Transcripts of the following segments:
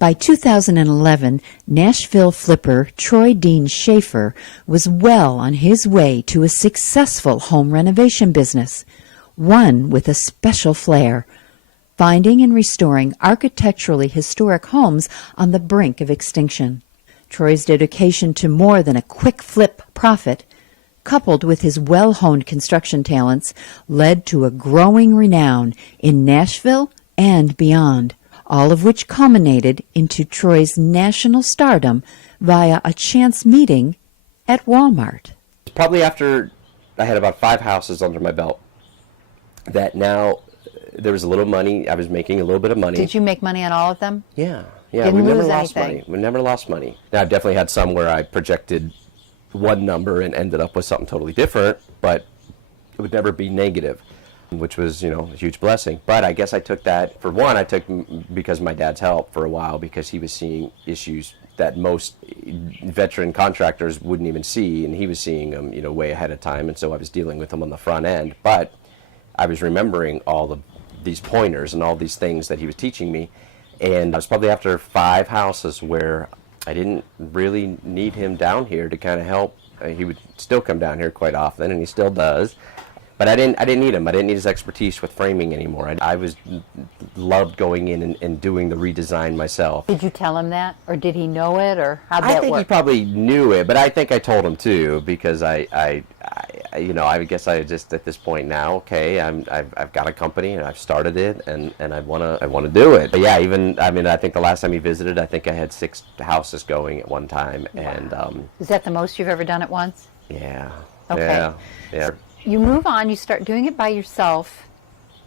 By 2011, Nashville flipper Troy Dean Shafer was well on his way to a successful home renovation business, one with a special flair, finding and restoring architecturally historic homes on the brink of extinction. Troy's dedication to more than a quick flip profit, coupled with his well-honed construction talents, led to a growing renown in Nashville and beyond, all of which culminated into Troy's national stardom via a chance meeting at Walmart. Probably after I had about 5 houses under my belt, that now there was a little money. I was making a little bit of money. Did you make money on all of them? Yeah. Didn't we never lose lost anything. money. We never lost money. Now, I've definitely had some where I projected one number and ended up with something totally different, but it would never be negative, which was, a huge blessing. But I guess I took that, for one, because of my dad's help for a while, because he was seeing issues that most veteran contractors wouldn't even see, and he was seeing them, way ahead of time, and so I was dealing with them on the front end. But I was remembering all of these pointers and all these things that he was teaching me, and I was probably after 5 houses where I didn't really need him down here to kind of help. He would still come down here quite often, and he still does. But I didn't need him. I didn't need his expertise with framing anymore. I loved going in and doing the redesign myself. Did you tell him that, or did he know it, or how'd that work? I think he probably knew it, but I think I told him too, because I guess I just at this point now, okay, I've got a company and I've started it, and I wanna do it. But yeah, I think the last time he visited, I think I had 6 houses going at one time, wow. And is that the most you've ever done at once? Yeah. Okay. Yeah. You move on, you start doing it by yourself.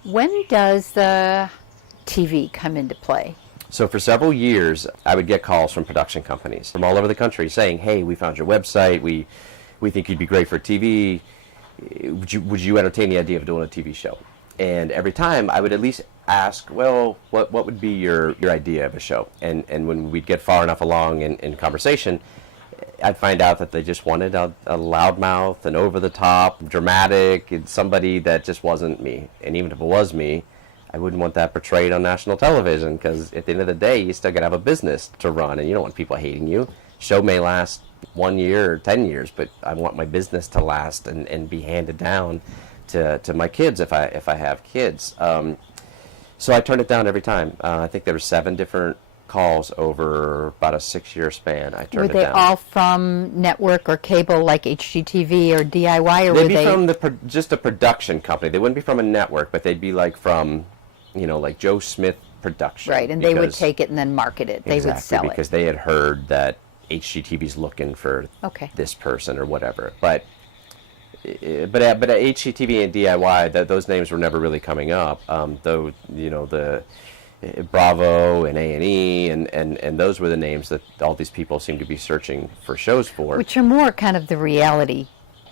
When does the TV come into play? So for several years, I would get calls from production companies from all over the country saying, hey, we found your website, we think you'd be great for TV. Would you entertain the idea of doing a TV show? And every time I would at least ask, well, what would be your idea of a show? And when we'd get far enough along in conversation, I'd find out that they just wanted a loudmouth and over-the-top, dramatic, and somebody that just wasn't me. And even if it was me, I wouldn't want that portrayed on national television, because at the end of the day, you still got to have a business to run, and you don't want people hating you. Show may last 1 year or 10 years, but I want my business to last and be handed down to my kids if I have kids. So I turned it down every time. I think there were 7 different calls over about a 6-year span. I turned it down. Were they all from network or cable, like HGTV or DIY, or they'd be from just a production company. They wouldn't be from a network, but they'd be like from, like Joe Smith Production. Right, and they would take it and then market it. They would sell it. Because they had heard that HGTV's looking for this person or whatever. But at HGTV and DIY, those names were never really coming up. Though the Bravo and A&E and those were the names that all these people seem to be searching for shows for. Which are more kind of the reality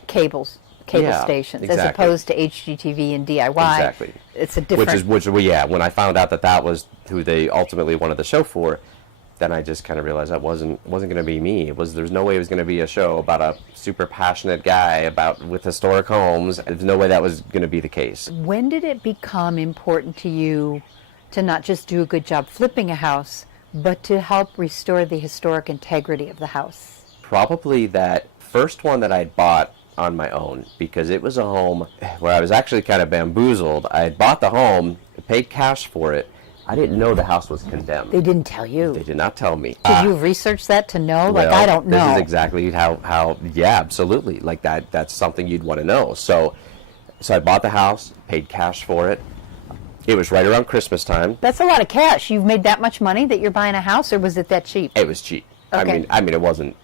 cable stations, exactly. as opposed to HGTV and DIY. Exactly. It's a different... Which when I found out that was who they ultimately wanted the show for, then I just kind of realized that wasn't going to be me. There's no way it was going to be a show about a super passionate guy with historic homes. There's no way that was going to be the case. When did it become important to you to not just do a good job flipping a house, but to help restore the historic integrity of the house? Probably that first one that I had bought on my own, because it was a home where I was actually kind of bamboozled. I had bought the home, paid cash for it. I didn't know the house was condemned. They didn't tell you? They did not tell me. Did you research that to know? I don't know. This is exactly how yeah, absolutely. Like that's something you'd want to know. So I bought the house, paid cash for it. It was right around Christmas time. That's a lot of cash. You've made that much money that you're buying a house, or was it that cheap? It was cheap. Okay. I mean, it wasn't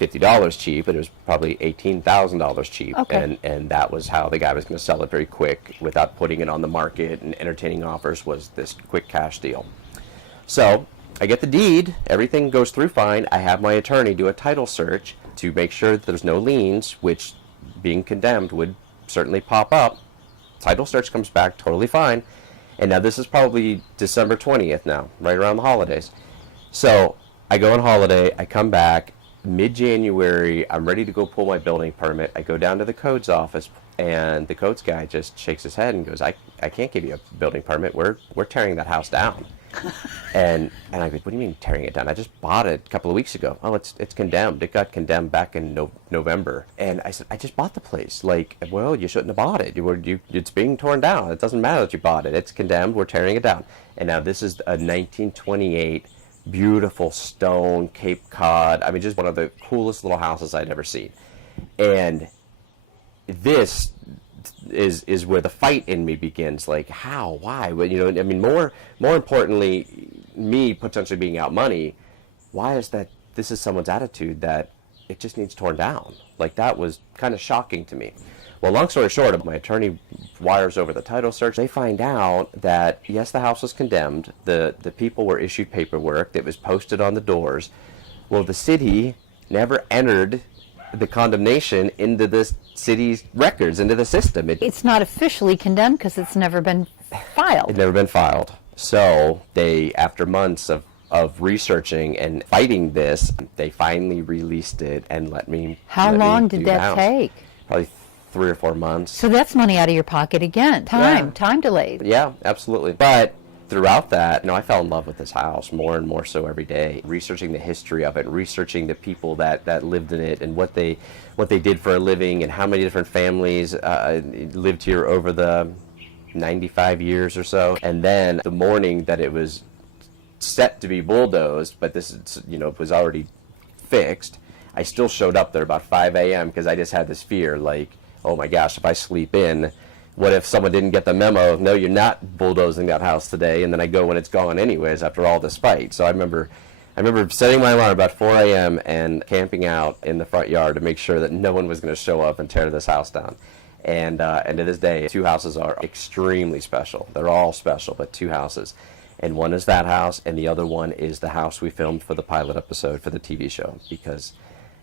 $50 cheap, but it was probably $18,000 cheap. Okay. And that was how the guy was going to sell it very quick without putting it on the market and entertaining offers, was this quick cash deal. So I get the deed. Everything goes through fine. I have my attorney do a title search to make sure that there's no liens, which being condemned would certainly pop up. Title search comes back totally fine. And now this is probably December 20th now, right around the holidays. So I go on holiday, I come back, mid-January, I'm ready to go pull my building permit. I go down to the codes office, and the codes guy just shakes his head and goes, I can't give you a building permit. We're tearing that house down. And I go, what do you mean tearing it down? I just bought it a couple of weeks ago. Oh, it's condemned. It got condemned back in November. And I said, I just bought the place. Like, well, you shouldn't have bought it. It's being torn down. It doesn't matter that you bought it. It's condemned. We're tearing it down. And now this is a 1928 beautiful stone Cape Cod. I mean, just one of the coolest little houses I'd ever seen. And this is where the fight in me begins. Like, how? Why? Well, I mean, more importantly, me potentially being out money, why is that? This is someone's attitude that it just needs torn down. Like, that was kind of shocking to me. Well, long story short, my attorney wires over the title search. They find out that, yes, the house was condemned. The people were issued paperwork that was posted on the doors. Well, the city never entered the condemnation into the city's records, into the system. It's not officially condemned because it's never been filed. It's never been filed. So they, after months of researching and fighting this, they finally released it and let me. How long did that take? Probably 3 or 4 months. So that's money out of your pocket again. Time delayed. Yeah, absolutely. But throughout that, I fell in love with this house more and more so every day. Researching the history of it, researching the people that lived in it and what they did for a living and how many different families lived here over the 95 years or so. And then the morning that it was set to be bulldozed, but this is, was already fixed, I still showed up there about 5 a.m. because I just had this fear, like, oh my gosh, if I sleep in, what if someone didn't get the memo of, no, you're not bulldozing that house today, and then I go when it's gone anyways after all this fight. So I remember setting my alarm about 4 a.m. and camping out in the front yard to make sure that no one was going to show up and tear this house down. And to this day, 2 houses are extremely special. They're all special, but 2 houses. And one is that house, and the other one is the house we filmed for the pilot episode for the TV show, because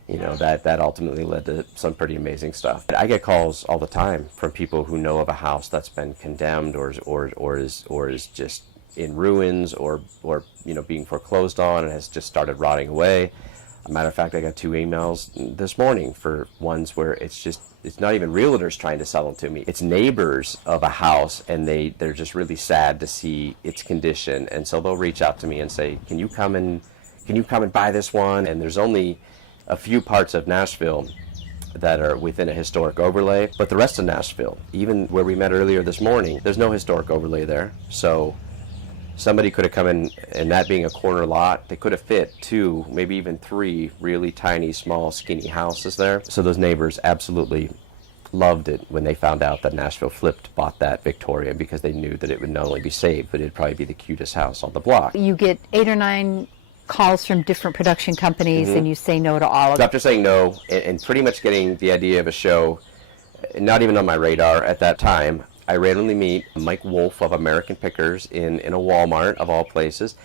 that ultimately led to some pretty amazing stuff. I get calls all the time from people who know of a house that's been condemned or is just in ruins or being foreclosed on and has just started rotting away. As a matter of fact, I got 2 emails this morning for ones where it's not even realtors trying to sell them to me. It's neighbors of a house, and they're just really sad to see its condition, and so they'll reach out to me and say, can you come and buy this one? And there's only a few parts of Nashville that are within a historic overlay, but the rest of Nashville, even where we met earlier this morning, there's no historic overlay there. So somebody could have come in, and that being a corner lot, they could have fit 2, maybe even 3 really tiny, small, skinny houses there. So those neighbors absolutely loved it when they found out that Nashville bought that Victoria, because they knew that it would not only be saved, but it'd probably be the cutest house on the block. You get 8 or 9 calls from different production companies, and you say no to all of them. After saying no and pretty much getting the idea of a show not even on my radar at that time, I randomly meet Mike Wolf of American Pickers in a Walmart, of all places,